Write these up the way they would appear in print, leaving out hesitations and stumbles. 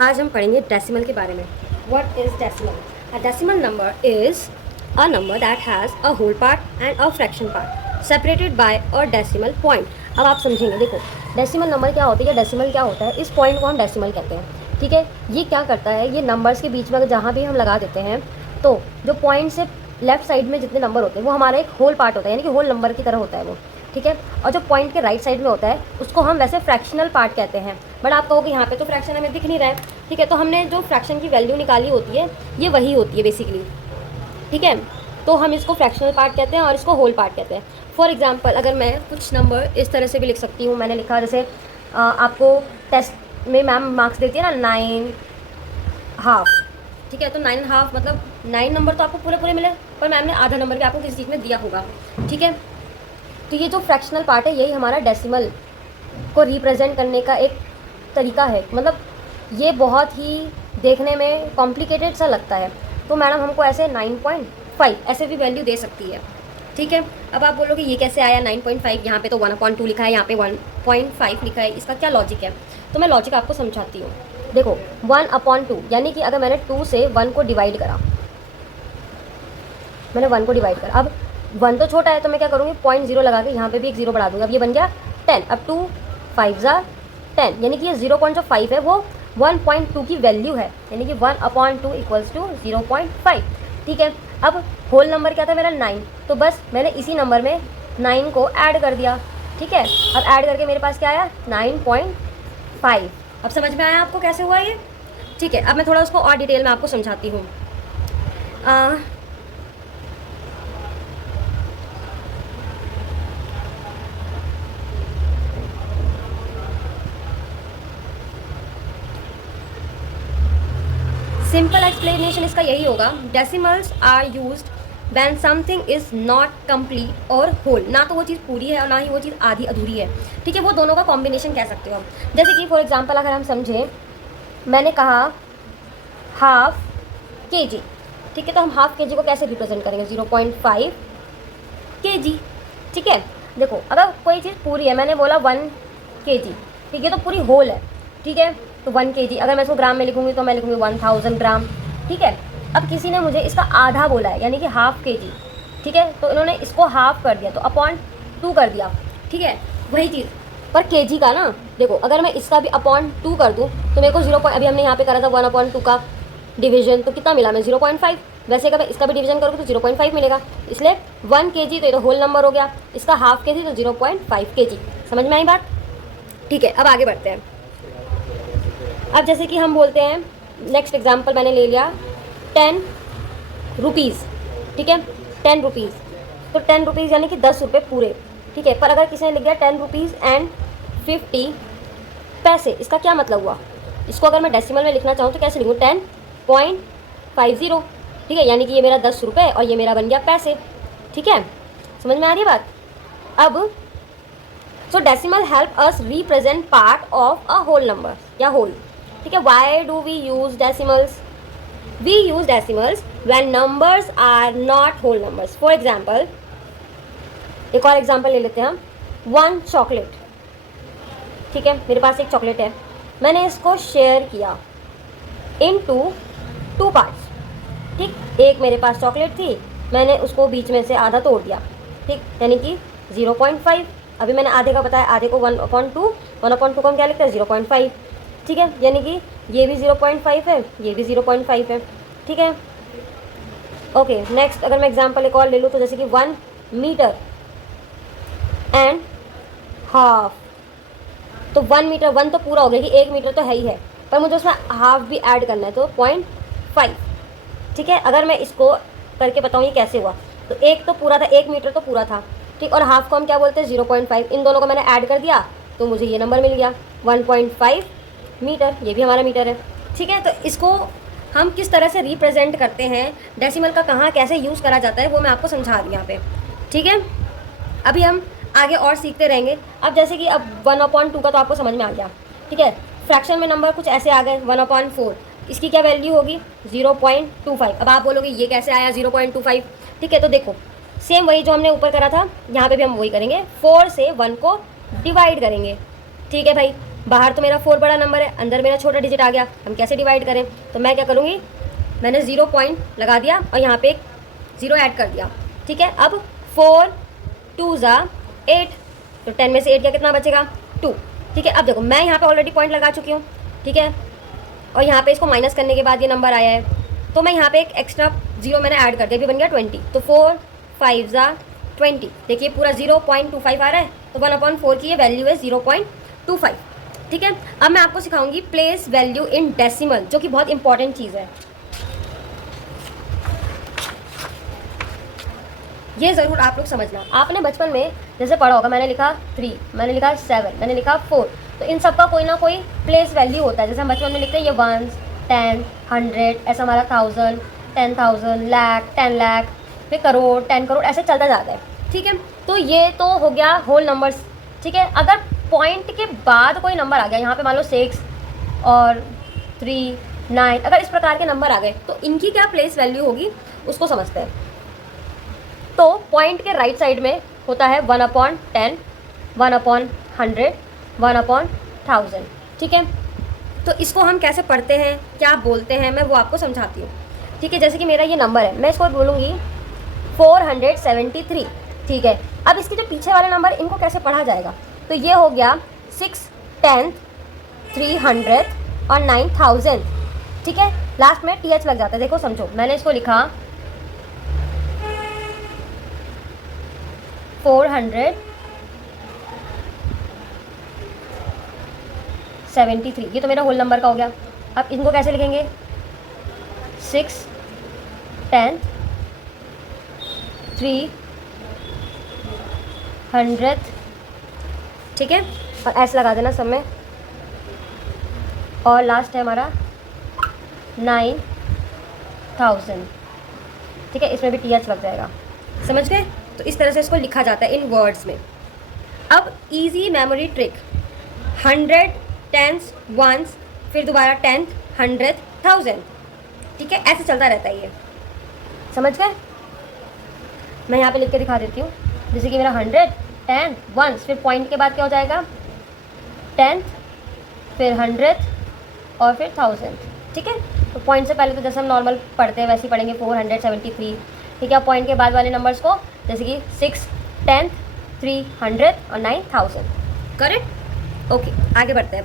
आज हम पढ़ेंगे डेसिमल के बारे में। What is decimal? A decimal number is a number that has a whole part and a fraction part separated by a decimal point. अब आप समझेंगे, देखो डेसिमल नंबर क्या होती है, डेसिमल क्या होता है, इस पॉइंट को हम डेसिमल कहते हैं। ठीक है, ये क्या करता है, ये नंबर्स के बीच में अगर जहाँ भी हम लगा देते हैं तो जो पॉइंट से लेफ्ट साइड में जितने नंबर होते हैं वो हमारा एक होल पार्ट होता है, यानी कि होल नंबर की तरह होता है वो। ठीक है, और जो पॉइंट के राइट साइड में होता है उसको हम वैसे फ्रैक्शनल पार्ट कहते हैं। बट आप कहोगे यहाँ पे तो फ्रैक्शन हमें दिख नहीं रहा है। ठीक है, तो हमने जो फ्रैक्शन की वैल्यू निकाली होती है ये वही होती है बेसिकली। ठीक है, तो हम इसको फ्रैक्शनल पार्ट कहते हैं और इसको होल पार्ट कहते हैं। फॉर एग्जांपल अगर मैं कुछ नंबर इस तरह से भी लिख सकती हूँ, मैंने लिखा जैसे आपको टेस्ट में मैम मार्क्स देती है ना 9.5। ठीक है, तो 9.5 मतलब 9 नंबर तो आपको पूरे पूरे मिले, पर मैम ने आधा नंबर भी आपको किसी चीज़ में दिया होगा। ठीक है, तो ये जो फ्रैक्शनल पार्ट है यही हमारा डेसिमल को रिप्रेजेंट करने का एक तरीका है। मतलब ये बहुत ही देखने में कॉम्प्लिकेटेड सा लगता है, तो मैडम हमको ऐसे 9.5 ऐसे भी वैल्यू दे सकती है। ठीक है, अब आप बोलोगे ये कैसे आया 9.5, यहाँ पे तो 1/2 लिखा है, यहाँ पे 1.5 लिखा है, इसका क्या लॉजिक है? तो मैं लॉजिक आपको समझाती हूँ। देखो 1/2 यानी कि अगर मैंने 2 से 1 को डिवाइड करा, मैंने 1 को डिवाइड करा, अब 1 तो छोटा है तो मैं क्या करूँगी, 0.0 लगा के यहाँ पे भी एक 0 बढ़ा दूँगी। अब ये बन गया 10। अब 2 5 10, यानी कि ये 0.5 है वो 1.2 की वैल्यू है, यानी कि 1/2 इक्वल्स टू 0.5। ठीक है, अब होल नंबर क्या था मेरा 9, तो बस मैंने इसी नंबर में 9 को ऐड कर दिया। ठीक है, अब ऐड करके मेरे पास क्या आया 9.5। अब समझ में आया आपको कैसे हुआ ये? ठीक है, अब मैं थोड़ा उसको और डिटेल में आपको समझाती हूँ। सिंपल एक्सप्लेनेशन इसका यही होगा, decimals are used when something is not complete और होल। ना तो वो चीज़ पूरी है और ना ही वो चीज़ आधी अधूरी है। ठीक है, वो दोनों का कॉम्बिनेशन कह सकते हो आप। जैसे कि फॉर एग्जांपल अगर हम समझें, मैंने कहा हाफ के जी। ठीक है, तो हम हाफ के जी को कैसे रिप्रेजेंट करेंगे, 0.5 के जी। ठीक है, देखो अगर कोई चीज़ पूरी है, मैंने बोला 1 के जी, ठीक है, तो पूरी होल है। ठीक है, तो 1 के जी अगर मैं इसको ग्राम में लिखूंगी तो मैं लिखूंगी 1000 ग्राम। ठीक है, अब किसी ने मुझे इसका आधा बोला है, यानी कि हाफ के जी। ठीक है, तो इन्होंने इसको हाफ कर दिया, तो अपॉन 2 कर दिया। ठीक है, वही चीज़ पर के जी का ना, देखो अगर मैं इसका भी अपॉन 2 कर दूँ तो मेरे को 0 अभी हमने यहाँ पे करा था 1/2 का डिवीजन, तो कितना मिला मैं 0.5। वैसे अगर मैं इसका भी डिवीजन करूँगी तो 0.5 मिलेगा, इसलिए 1 के जी तो ये तो होल नंबर हो गया, इसका हाफ के जी तो 0.5 के जी। समझ में आई बात? ठीक है, अब आगे बढ़ते हैं। अब जैसे कि हम बोलते हैं, नेक्स्ट एग्जाम्पल मैंने ले लिया 10 रुपीज़। ठीक है, 10 रुपीज़, तो 10 रुपीज़ यानी कि 10 रुपये पूरे। ठीक है, पर अगर किसी ने लिख दिया 10 रुपीज़ एंड 50 पैसे, इसका क्या मतलब हुआ? इसको अगर मैं डेसिमल में लिखना चाहूँ तो कैसे लिखूँ, 10.50। ठीक है, यानी कि ये मेरा 10 रुपये और ये मेरा बन गया पैसे। ठीक है, समझ में आ रही है बात? अब so decimal help us represent part of a whole number या होल। ठीक है, why do we use decimals? We use decimals when numbers are not whole numbers. For example, एक और एग्जाम्पल ले लेते हैं हम, 1 चॉकलेट। ठीक है, मेरे पास एक चॉकलेट है, मैंने इसको शेयर किया इनटू 2 पार्ट्स। ठीक, एक मेरे पास चॉकलेट थी, मैंने उसको बीच में से आधा तोड़ दिया। ठीक, यानी कि 0.5। अभी मैंने आधे का बताया, आधे को 1/2, 1/2 को हम क्या लिखते हैं 0.5। ठीक है, यानी कि ये भी 0.5 है, ये भी 0.5 है। ठीक है, ओके नेक्स्ट अगर मैं एग्जांपल एक और ले लूँ तो जैसे कि 1 मीटर एंड हाफ। तो 1 मीटर, 1 तो पूरा हो गया कि 1 मीटर तो है ही है, पर मुझे उसमें हाफ भी ऐड करना है, तो 0.5। ठीक है, अगर मैं इसको करके बताऊँ ये कैसे हुआ, तो एक तो पूरा था, 1 मीटर तो पूरा था। ठीक, और हाफ को हम क्या बोलते हैं 0.5। इन दोनों को मैंने ऐड कर दिया तो मुझे ये नंबर मिल गया 1.5 मीटर, ये भी हमारा मीटर है। ठीक है, तो इसको हम किस तरह से रिप्रेजेंट करते हैं, डेसिमल का कहाँ कैसे यूज़ करा जाता है वो मैं आपको समझा रही हूँ यहाँ पे। ठीक है, अभी हम आगे और सीखते रहेंगे। अब जैसे कि अब 1/2 का तो आपको समझ में आ गया। ठीक है, फ्रैक्शन में नंबर कुछ ऐसे आ गए 1/4, इसकी क्या वैल्यू होगी 0.25। अब आप बोलोगे ये कैसे आया 0.25? ठीक है, तो देखो सेम वही जो हमने ऊपर करा था यहाँ पे भी हम वही करेंगे, 4 से 1 को डिवाइड करेंगे। ठीक है भाई, बाहर तो मेरा 4 बड़ा नंबर है, अंदर मेरा छोटा डिजिट आ गया, हम कैसे डिवाइड करें? तो मैं क्या करूँगी, मैंने 0 पॉइंट लगा दिया और यहाँ पे एक 0 ऐड कर दिया, ठीक है। अब 4 2 ज़ा 8, तो 10 में से 8 क्या कितना बचेगा, 2, ठीक है। अब देखो मैं यहाँ पे ऑलरेडी पॉइंट लगा चुकी हूँ, ठीक है, और यहाँ पे इसको माइनस करने के बाद ये नंबर आया है, तो मैं यहाँ पे एक एक्स्ट्रा 0 मैंने ऐड कर दिया, भी बन गया 20। तो 4 5 ज़ा 20, देखिए पूरा 0.25 आ रहा है, तो 1/4 की ये वैल्यू है 0.25, ठीक है। अब मैं आपको सिखाऊंगी प्लेस वैल्यू इन डेसिमल, जो कि बहुत इंपॉर्टेंट चीज़ है। ये ज़रूर आप लोग समझना। आपने बचपन में जैसे पढ़ा होगा, मैंने लिखा 3, मैंने लिखा 7, मैंने लिखा 4, तो इन सब का कोई ना कोई प्लेस वैल्यू होता है। जैसे हम बचपन में लिखते हैं ये 1, 10, 100, ऐसा हमारा 1000, 10,000, लाख, 10 लाख, फिर करोड़, 10 करोड़, ऐसे चलता जाता है, ठीक है। तो ये तो हो गया होल नंबर्स, ठीक है। अगर पॉइंट के बाद कोई नंबर आ गया, यहाँ पे मान लो 6 और 3, 9, अगर इस प्रकार के नंबर आ गए तो इनकी क्या प्लेस वैल्यू होगी उसको समझते हैं। तो पॉइंट के राइट साइड में होता है 1/10, 1/100, 1/1000, ठीक है। तो इसको हम कैसे पढ़ते हैं, क्या बोलते हैं, मैं वो आपको समझाती हूँ, ठीक है। जैसे कि मेरा ये नंबर है, मैं इसको बोलूँगी 473, ठीक है। अब इसके जो पीछे वाले नंबर, इनको कैसे पढ़ा जाएगा, तो ये हो गया 6, 10, 300 और 9000, ठीक है। लास्ट में TH लग जाता है, देखो समझो, मैंने इसको लिखा 473, ये तो मेरा होल नंबर का हो गया। अब इनको कैसे लिखेंगे, 6, 10, 300, ठीक है, और ऐसे लगा देना सब में, और लास्ट है हमारा 9000, ठीक है, इसमें भी TH लग जाएगा, समझ गए। तो इस तरह से इसको लिखा जाता है इन वर्ड्स में। अब easy memory trick, 100 10s 1s, फिर दोबारा 10th 100th 1000, ठीक है, ऐसे चलता रहता है ये, समझ गए। मैं यहाँ पे लिख के दिखा देती हूँ, जैसे कि मेरा 100 10 1s, फिर पॉइंट के बाद क्या हो जाएगा 10th, फिर 100th और फिर 1000, ठीक है। तो पॉइंट से पहले तो जैसे हम नॉर्मल पढ़ते हैं वैसे ही पढ़ेंगे 473, ठीक है। पॉइंट के बाद वाले नंबर्स को जैसे कि 6, 10, 300 और 9000, करेक्ट, ओके। आगे बढ़ते हैं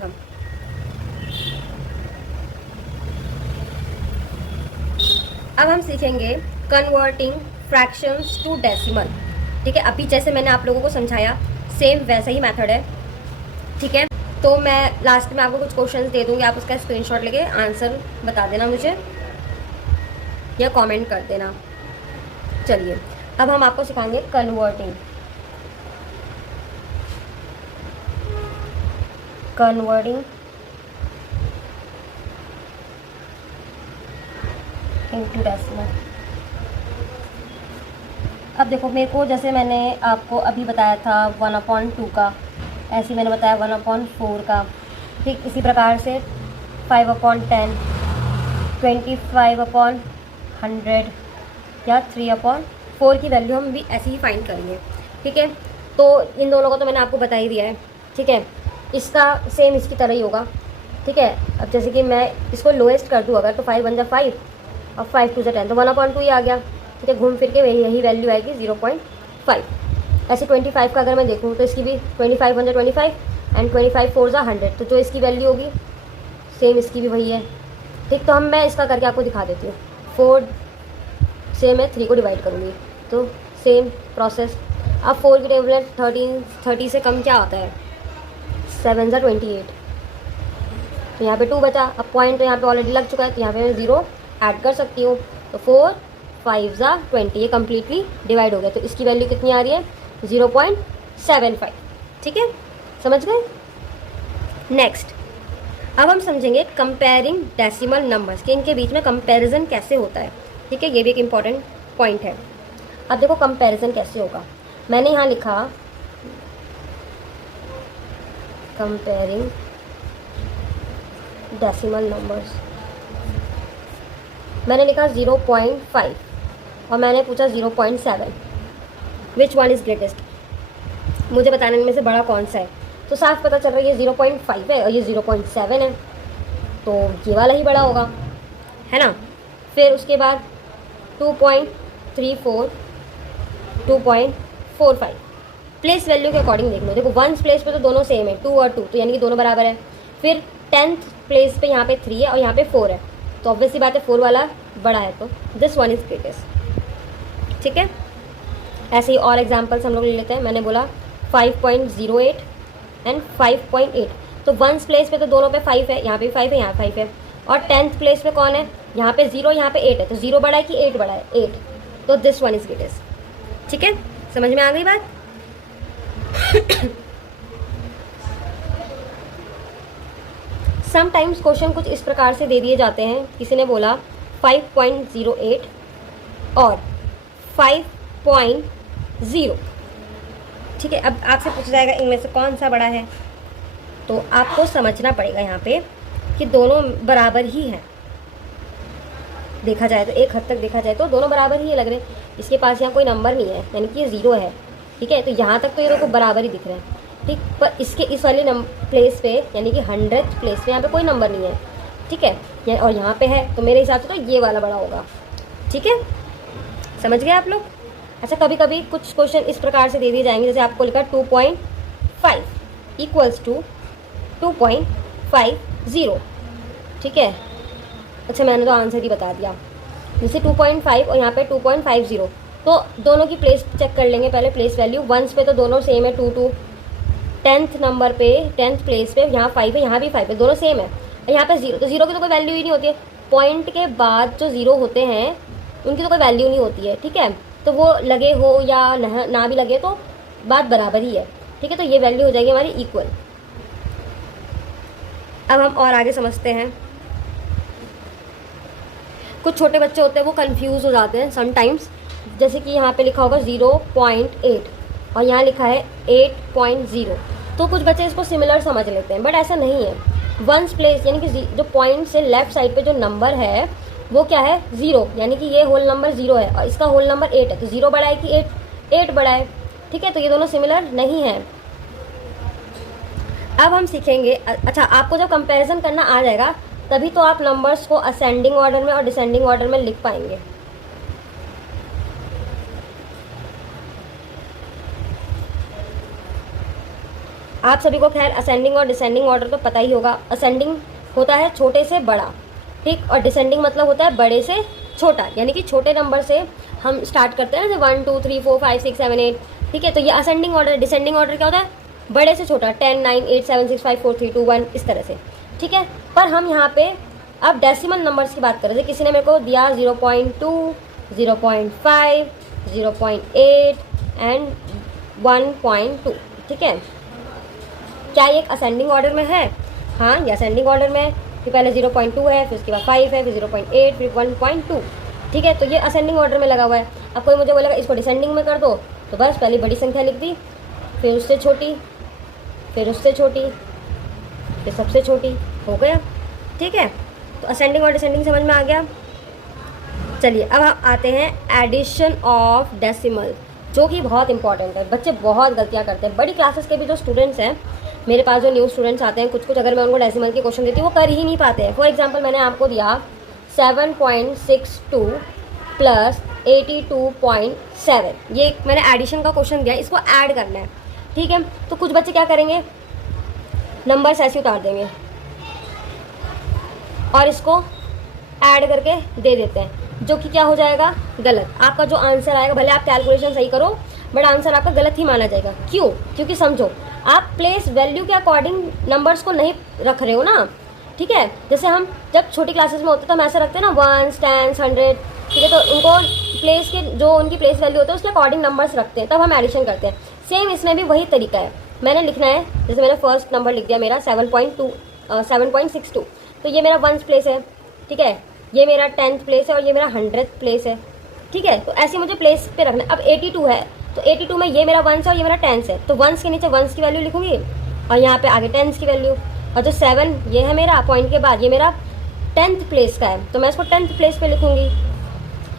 अब हम सीखेंगे कन्वर्टिंग फ्रैक्शंस टू डेसिमल, ठीक है। अभी जैसे मैंने आप लोगों को समझाया सेम वैसा ही मेथड है, ठीक है। तो मैं लास्ट में आपको कुछ क्वेश्चंस दे दूँगी, आप उसका स्क्रीनशॉट लेके आंसर बता देना मुझे या कमेंट कर देना। चलिए अब हम आपको सिखाएंगे कन्वर्टिंग इनटू डेसिमल। अब देखो मेरे को, जैसे मैंने आपको अभी बताया था 1/2 का, ऐसे मैंने बताया 1/4 का, ठीक इसी प्रकार से 5/10, 25/100 या 3/4 की वैल्यू हम भी ऐसे ही फाइंड करेंगे, ठीक है। तो इन दोनों को तो मैंने आपको बता ही दिया है, ठीक है। इसका सेम इसकी तरह ही होगा, ठीक है। अब जैसे कि मैं इसको लोएस्ट कर दूँ अगर, तो 5 बन जा 5 और 5 2 10, तो 1/2 ही आ गया, ठीक है। घूम फिर के यही वैल्यू आएगी 0.5। ऐसे 25 का अगर मैं देखूँ तो इसकी भी 25 बन जा 25 एंड 25 4 जा 100, तो जो इसकी वैल्यू होगी सेम इसकी भी वही है, ठीक। तो मैं इसका करके आपको दिखा देती हूँ। 4 से मैं 3 को डिवाइड करूँगी, तो सेम प्रोसेस। अब 4 की टेबल 30 से कम क्या होता है, 7 जा 28, तो यहाँ पे 2 बचा। अब पॉइंट तो यहाँ पे ऑलरेडी लग चुका है, तो यहाँ पे मैं 0 ऐड कर सकती हूँ, तो 4 5 जा 20, ये कम्प्लीटली डिवाइड हो गया। तो इसकी वैल्यू कितनी आ रही है 0.75, ठीक है, समझ गए। नेक्स्ट अब हम समझेंगे कंपेयरिंग डेसिमल नंबर्स, कि इनके बीच में कंपैरिजन कैसे होता है, ठीक है। ये भी एक इम्पॉर्टेंट पॉइंट है। अब देखो कंपैरिजन कैसे होगा, मैंने यहाँ लिखा कंपेयरिंग डेसिमल नंबर्स, मैंने लिखा 0.5 और मैंने पूछा 0.7, विच वन इज़ ग्रेटेस्ट, मुझे बताने में से बड़ा कौन सा है। तो तो साफ पता चल रहा है ये 0.5 है और ये 0.7 है, तो ये वाला ही बड़ा होगा, है ना। फिर उसके बाद 2.34, 2.45 प्लेस वैल्यू के अकॉर्डिंग देख लो। देखो वंस प्लेस पे तो दोनों सेम है, 2 और 2, तो यानी कि दोनों बराबर है। फिर 10th प्लेस पे यहाँ पे 3 है और यहाँ पे 4 है, तो ऑब्वियसली बात है 4 वाला बड़ा है, तो दिस वन इज ग्रेटेस्ट। ठीक है, ऐसे ही और एग्जाम्पल्स हम लोग ले लेते हैं। मैंने बोला 5.08 एंड 5.8, तो वंस प्लेस पे तो दोनों पे 5 है, यहाँ पे 5 है, यहाँ 5 है। और 10th प्लेस पे कौन है, यहाँ पे 0, यहाँ पे 8 है, तो 0 बड़ा है कि 8 बड़ा है, 8, तो दिस वन इज ग्रेटेस्ट। ठीक है, समझ में आ गई बात। समटाइम्स क्वेश्चन कुछ इस प्रकार से दे दिए जाते हैं, किसी ने बोला 5.08 और 5.0। ठीक है, अब आपसे पूछा जाएगा इनमें से कौन सा बड़ा है, तो आपको समझना पड़ेगा यहाँ पे कि दोनों बराबर ही हैं। देखा जाए तो एक हद तक देखा जाए तो दोनों बराबर ही लग रहे हैं। इसके पास यहाँ कोई नंबर नहीं है, यानी कि ये 0 है। ठीक है, तो यहाँ तक तो ये दोनों बराबर ही दिख रहे हैं। ठीक, पर इसके इस वाले प्लेस पे यानी कि 100th प्लेस पे यहाँ पे कोई नंबर नहीं है। ठीक है, और यहाँ पे है, तो मेरे हिसाब से तो ये वाला बड़ा होगा। ठीक है, समझ गए आप लोग। अच्छा, कभी कभी कुछ क्वेश्चन इस प्रकार से दे दिए जाएंगे, जैसे आपको लिखा 2.5 इक्वल्स टू 2.50। ठीक है, अच्छा मैंने तो आंसर ही बता दिया। जैसे 2.5 और यहाँ पे 2.50, तो दोनों की प्लेस चेक कर लेंगे पहले, प्लेस वैल्यू। वंस पे तो दोनों सेम है, 2 2। 10th नंबर पे 10th प्लेस पे यहाँ 5 है, यहाँ भी 5 है, दोनों सेम है। यहाँ पे 0, तो 0 की तो कोई वैल्यू ही नहीं होती है। पॉइंट के बाद जो 0 होते हैं उनकी तो कोई वैल्यू नहीं होती है। ठीक है, तो वो लगे हो या ना भी लगे तो बात बराबर ही है। ठीक है, तो ये वैल्यू हो जाएगी हमारी इक्वल। अब हम और आगे समझते हैं। कुछ छोटे बच्चे होते हैं वो कंफ्यूज हो जाते हैं समटाइम्स, जैसे कि यहाँ पे लिखा होगा 0.8 और यहाँ लिखा है 8.0, तो कुछ बच्चे इसको सिमिलर समझ लेते हैं, बट ऐसा नहीं है। वंस प्लेस यानी कि जो पॉइंट से लेफ्ट साइड पे जो नंबर है वो क्या है, 0, यानी कि ये होल नंबर 0 है और इसका होल नंबर 8 है, तो 0 बड़ा है कि 8 बड़ा है। ठीक है, तो ये दोनों सिमिलर नहीं है। अब हम सीखेंगे, अच्छा आपको जब कंपैरिजन करना आ जाएगा तभी तो आप नंबर्स को असेंडिंग ऑर्डर में और डिसेंडिंग ऑर्डर में लिख पाएंगे। आप सभी को खैर असेंडिंग और डिसेंडिंग ऑर्डर तो पता ही होगा। असेंडिंग होता है छोटे से बड़ा, ठीक, और डिसेंडिंग मतलब होता है बड़े से छोटा, यानी कि छोटे नंबर से हम स्टार्ट करते हैं, जैसे 1 2 3 4 5 6 7 8। ठीक है, तो ये असेंडिंग ऑर्डर। डिसेंडिंग ऑर्डर क्या होता है, बड़े से छोटा, 10 9 8 7 6 5 4 3 2 1 इस तरह से। ठीक है, पर हम यहाँ पे अब डेसिमल नंबर्स की बात कर रहे थे। किसी ने मेरे को दिया 0.2, 0.5, 0.8 एंड 1.2। ठीक है, क्या ये एक असेंडिंग ऑर्डर में है? हाँ, ये असेंडिंग ऑर्डर में है कि पहले 0.2 है, फिर उसके बाद 5 है, फिर 0.8, फिर 1.2। ठीक है, तो ये असेंडिंग ऑर्डर में लगा हुआ है। अब कोई मुझे बोलेगा इसको डिसेंडिंग में कर दो, तो बस पहली बड़ी संख्या लिख दी, फिर उससे छोटी, फिर उससे छोटी, फिर सबसे छोटी, हो गया। ठीक है, तो असेंडिंग और डिसेंडिंग समझ में आ गया। चलिए अब हम आते हैं एडिशन ऑफ डेसिमल, जो कि बहुत इंपॉर्टेंट है। बच्चे बहुत गलतियाँ करते हैं। बड़ी क्लासेस के भी जो स्टूडेंट्स हैं, मेरे पास जो न्यू स्टूडेंट्स आते हैं, कुछ अगर मैं उनको डेसिमल के क्वेश्चन देती हूँ वो कर ही नहीं पाते हैं। फॉर एग्जांपल मैंने आपको दिया 7.62 प्लस 82.7, ये मैंने एडिशन का क्वेश्चन दिया, इसको ऐड करना है। ठीक है, तो कुछ बच्चे क्या करेंगे, नंबर्स ऐसे उतार देंगे और इसको ऐड करके दे देते हैं, जो कि क्या हो जाएगा, गलत। आपका जो आंसर आएगा, भले आप कैलकुलेशन सही करो बट आंसर आपका गलत ही माना जाएगा। क्यों? क्योंकि समझो, आप प्लेस वैल्यू के अकॉर्डिंग नंबर्स को नहीं रख रहे हो ना। ठीक है, जैसे हम जब छोटी क्लासेस में होते तो हम ऐसा रखते हैं ना, 1s 10s 100। ठीक है, तो उनको प्लेस के जो उनकी प्लेस वैल्यू होती है उसके अकॉर्डिंग नंबर्स रखते हैं, तब हम एडिशन करते हैं। सेम इसमें भी वही तरीका है। मैंने लिखना है, जैसे मैंने फर्स्ट नंबर लिख दिया मेरा 7.62, तो ये मेरा 1st प्लेस है। ठीक है, ये मेरा 10th प्लेस है और ये मेरा 100th प्लेस है। ठीक है, तो ऐसे मुझे प्लेस पे रखना है। अब 82 है, तो 82 में ये मेरा 1s है और ये मेरा 10s है, तो 1s के नीचे 1s की वैल्यू लिखूंगी और यहाँ पे आगे 10s की वैल्यू। और जो 7 ये है मेरा पॉइंट के बाद, ये मेरा 10th प्लेस का है, तो मैं इसको 10th प्लेस पे लिखूंगी।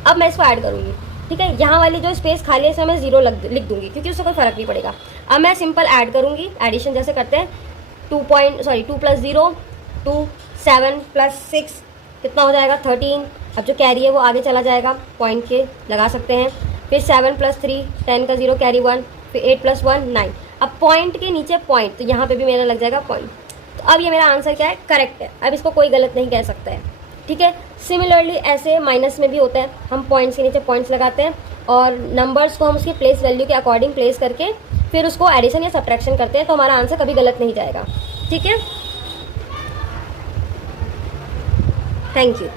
अब मैं इसको ऐड करूँगी, ठीक है, यहाँ वाली जो स्पेस खाली है इसमें मैं 0 लिख दूंगी क्योंकि उससे कोई फर्क नहीं पड़ेगा। अब मैं सिंपल ऐड करूँगी, एडिशन जैसे करते हैं, 2 + 0 2, 7 + 6 कितना हो जाएगा 13। अब जो कैरी है वो आगे चला जाएगा, पॉइंट के लगा सकते हैं। फिर 7 + 3 10 का 0 कैरी 1, फिर 8 + 1 9। अब पॉइंट के नीचे पॉइंट, तो यहाँ पे भी मेरा लग जाएगा पॉइंट। तो अब ये मेरा आंसर क्या है, करेक्ट है। अब इसको कोई गलत नहीं कह सकता है, ठीक है। सिमिलरली ऐसे माइनस में भी होता है, हम पॉइंट्स के नीचे पॉइंट्स लगाते हैं और नंबर्स को हम उसकी प्लेस वैल्यू के अकॉर्डिंग प्लेस करके फिर उसको एडिशन या सब्ट्रैक्शन करते हैं, तो हमारा आंसर कभी गलत नहीं जाएगा, ठीक है। Thank you.